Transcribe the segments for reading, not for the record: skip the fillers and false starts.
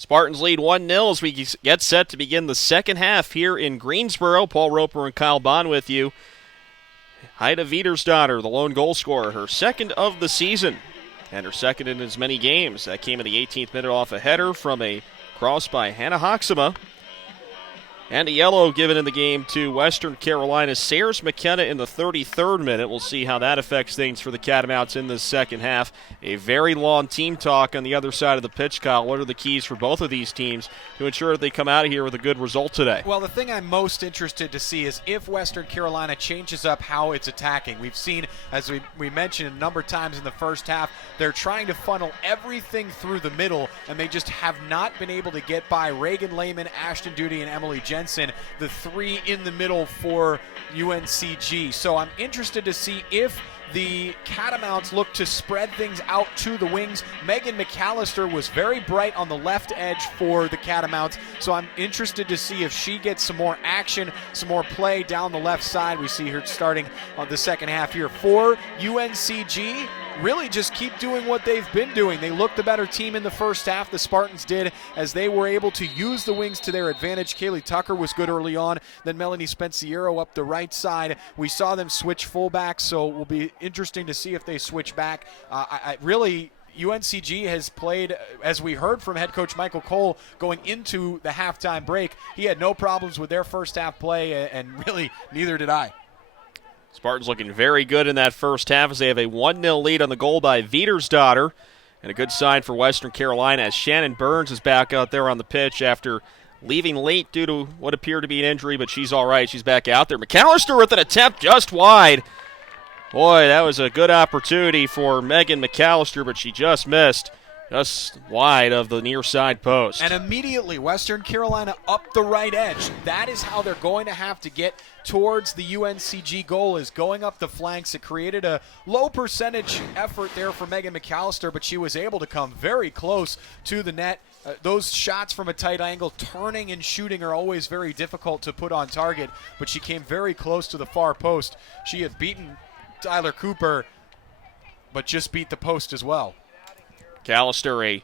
Spartans lead 1-0 as we get set to begin the second half here in Greensboro. Paul Roper and Kyle Bond with you. Heide Wiedersdottir, the lone goal scorer, her second of the season, and her second in as many games. That came in the 18th minute off a header from a cross by Hannah Hoxema. And a yellow given in the game to Western Carolina. Sayers McKenna in the 33rd minute. We'll see how that affects things for the Catamounts in the second half. A very long team talk on the other side of the pitch, Kyle. What are the keys for both of these teams to ensure that they come out of here with a good result today? Well, the thing I'm most interested to see is if Western Carolina changes up how it's attacking. We've seen, as we mentioned a number of times in the first half, they're trying to funnel everything through the middle, and they just have not been able to get by Reagan Lehman, Ashton Duty, and Emily Jensen, the three in the middle for UNCG. So I'm interested to see if the Catamounts look to spread things out to the wings. Megan McAllister was very bright on the left edge for the Catamounts, so I'm interested to see if she gets some more action, some more play down the left side. We see her starting on the second half here. For UNCG, really just keep doing what they've been doing. They looked the better team in the first half, the Spartans did, as they were able to use the wings to their advantage. Kaylee Tucker was good early on, then Melanie Spenciero up the right side. We saw them switch fullbacks, so it will be interesting to see if they switch back. Really, UNCG has played, as we heard from head coach Michael Cole going into the halftime break, he had no problems with their first half play, and really neither did I. Spartans looking very good in that first half as they have a 1-0 lead on the goal by Wiedersdottir. And a good sign for Western Carolina as Shannon Burns is back out there on the pitch after leaving late due to what appeared to be an injury, but she's all right. She's back out there. McAllister with an attempt just wide. Boy, that was a good opportunity for Megan McAllister, but she just missed. Just wide of the near side post. And immediately, Western Carolina up the right edge. That is how they're going to have to get towards the UNCG goal, is going up the flanks. It created a low percentage effort there for Megan McAllister, but she was able to come very close to the net. Those shots from a tight angle, turning and shooting, are always very difficult to put on target, but she came very close to the far post. She had beaten Tyler Cooper, but just beat the post as well. McAllister, a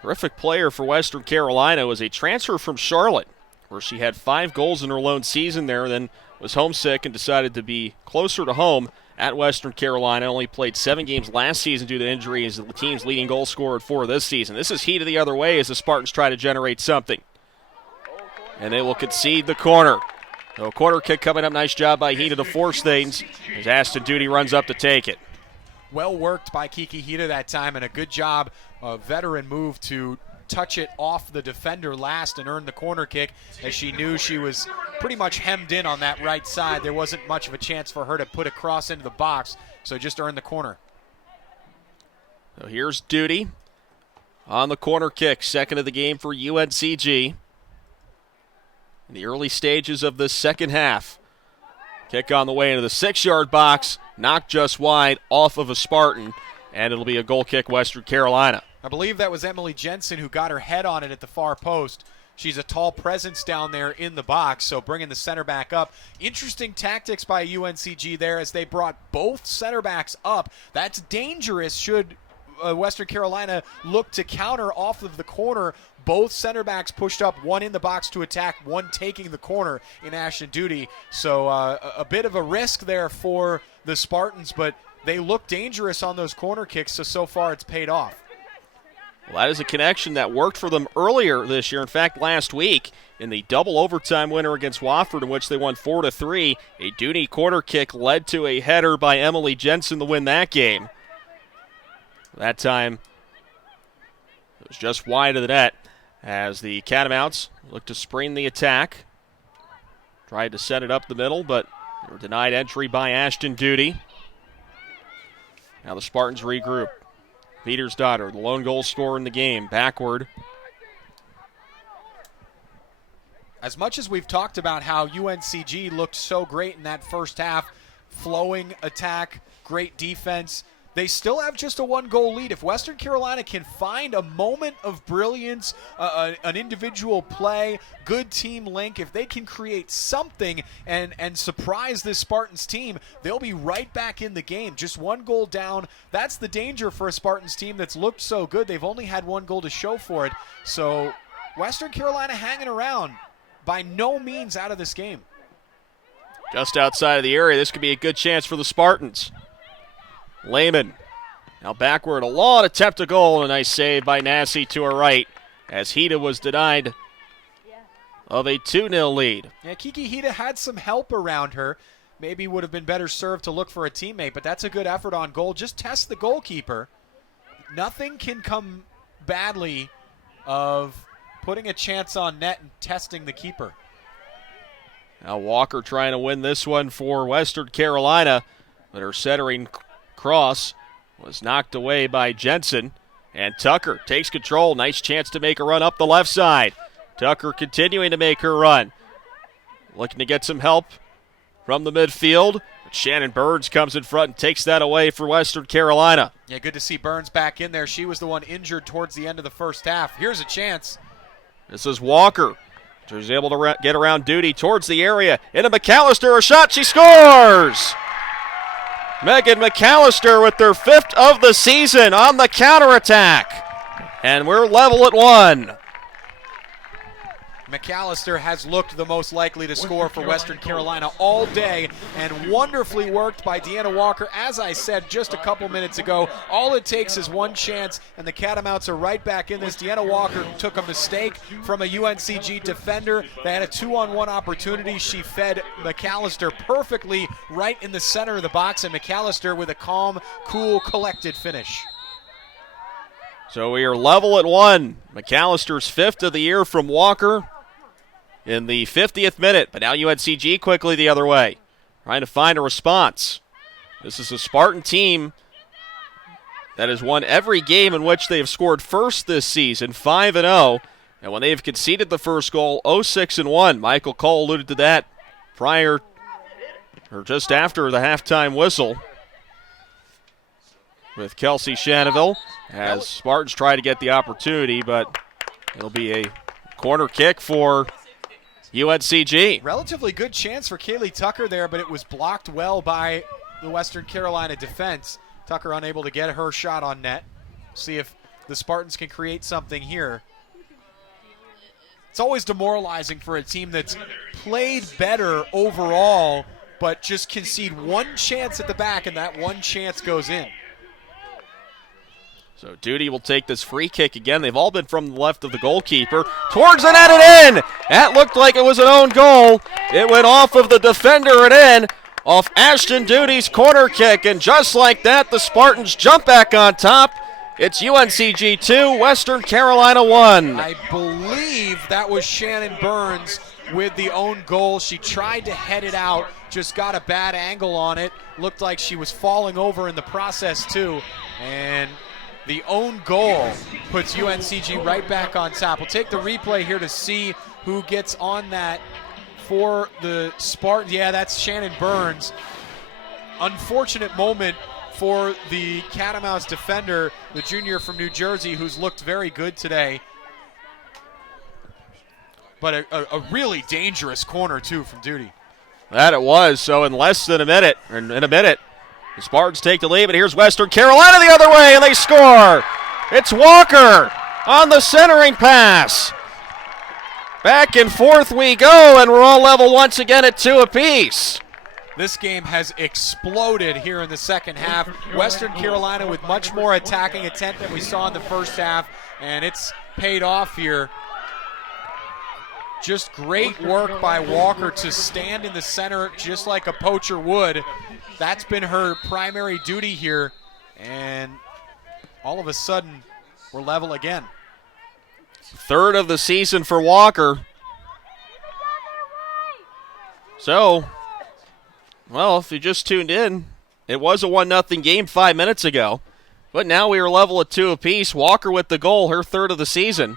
terrific player for Western Carolina, was a transfer from Charlotte, where she had 5 goals in her lone season there, then was homesick and decided to be closer to home at Western Carolina. Only played 7 games last season due to injury as the team's leading goal scorer at 4 this season. This is heated the other way as the Spartans try to generate something. And they will concede the corner. So corner kick coming up. Nice job by Hina to force things as Ashton Duty runs up to take it. Well worked by Kiki Hita that time, and a good job, a veteran move to touch it off the defender last and earn the corner kick, as she knew she was pretty much hemmed in on that right side. There wasn't much of a chance for her to put a cross into the box, so just earned the corner. So here's Duty on the corner kick, second of the game for UNCG. In the early stages of the second half. Kick on the way into the 6-yard box, knocked just wide off of a Spartan, and it'll be a goal kick Western Carolina. I believe that was Emily Jensen who got her head on it at the far post. She's a tall presence down there in the box, so bringing the center back up. Interesting tactics by UNCG there as they brought both center backs up. That's dangerous should Western Carolina look to counter off of the corner. Both center backs pushed up, one in the box to attack, one taking the corner in Ashton Duty. So a bit of a risk there for the Spartans, but they look dangerous on those corner kicks, so far it's paid off. Well, that is a connection that worked for them earlier this year. In fact, last week in the double overtime winner against Wofford, in which they won 4-3, a Duty corner kick led to a header by Emily Jensen to win that game. That time it was just wide of the net as the Catamounts looked to spring the attack. Tried to set it up the middle, but they were denied entry by Ashton Duty. Now the Spartans regroup. Wiedersdottir, the lone goal scorer in the game, backward. As much as we've talked about how UNCG looked so great in that first half, flowing attack, great defense, They still have just a 1-goal lead. If Western Carolina can find a moment of brilliance, an individual play, good team link, if they can create something and surprise this Spartans team, they'll be right back in the game. Just 1 goal down. That's the danger for a Spartans team that's looked so good. They've only had 1 goal to show for it. So Western Carolina hanging around, by no means out of this game. Just outside of the area, this could be a good chance for the Spartans. Lehman now backward, a long attempt to goal, and a nice save by Nassie to her right as Hida was denied of a 2-0 lead. Yeah, Kiki Hida had some help around her. Maybe would have been better served to look for a teammate, but that's a good effort on goal. Just test the goalkeeper. Nothing can come badly of putting a chance on net and testing the keeper. Now Walker trying to win this one for Western Carolina, but her centering cross was knocked away by Jensen. And Tucker takes control. Nice chance to make a run up the left side. Tucker continuing to make her run. Looking to get some help from the midfield. But Shannon Burns comes in front and takes that away for Western Carolina. Yeah, good to see Burns back in there. She was the one injured towards the end of the first half. Here's a chance. This is Walker. She's able to get around Duty towards the area. Into McAllister, a shot, she scores! Megan McAllister with their 5th of the season on the counterattack. And we're level at 1. McAllister has looked the most likely to score for Western Carolina all day, and wonderfully worked by Deanna Walker. As I said just a couple minutes ago, all it takes is 1 chance, and the Catamounts are right back in this. Deanna Walker took a mistake from a UNCG defender. They had a 2-on-1 opportunity. She fed McAllister perfectly right in the center of the box, and McAllister with a calm, cool, collected finish. So we are level at 1. McAllister's 5th of the year from Walker in the 50th minute, but now UNCG quickly the other way, trying to find a response. This is a Spartan team that has won every game in which they have scored first this season, 5-0, and when they have conceded the first goal, 0-6-1. Michael Cole alluded to that prior or just after the halftime whistle with Kelsey Shanaville as Spartans try to get the opportunity, but it'll be a corner kick for UNCG. Relatively good chance for Kaylee Tucker there, but it was blocked well by the Western Carolina defense. Tucker unable to get her shot on net. See if the Spartans can create something here. It's always demoralizing for a team that's played better overall, but just concede 1 chance at the back, and that 1 chance goes in. So Duty will take this free kick again. They've all been from the left of the goalkeeper. Towards the net and in! That looked like it was an own goal. It went off of the defender and in, off Ashton Duty's corner kick. And just like that, the Spartans jump back on top. It's UNCG 2, Western Carolina 1. I believe that was Shannon Burns with the own goal. She tried to head it out, just got a bad angle on it. Looked like she was falling over in the process too. And the own goal puts UNCG right back on top. We'll take the replay here to see who gets on that for the Spartans. Yeah, that's Shannon Burns. Unfortunate moment for the Catamounts defender, the junior from New Jersey, who's looked very good today. But a really dangerous corner, too, from Duty. That it was. So in less than a minute, or in a minute, the Spartans take the lead, but here's Western Carolina the other way, and they score. It's Walker on the centering pass. Back and forth we go, and we're all level once again at 2 apiece. This game has exploded here in the second half. Western Carolina with much more attacking intent than we saw in the first half, and it's paid off here. Just great work by Walker to stand in the center just like a poacher would. That's been her primary duty here, and all of a sudden, we're level again. 3rd of the season for Walker. So, well, if you just tuned in, it was a 1-0 game 5 minutes ago, but now we are level at 2 apiece. Walker with the goal, her 3rd of the season.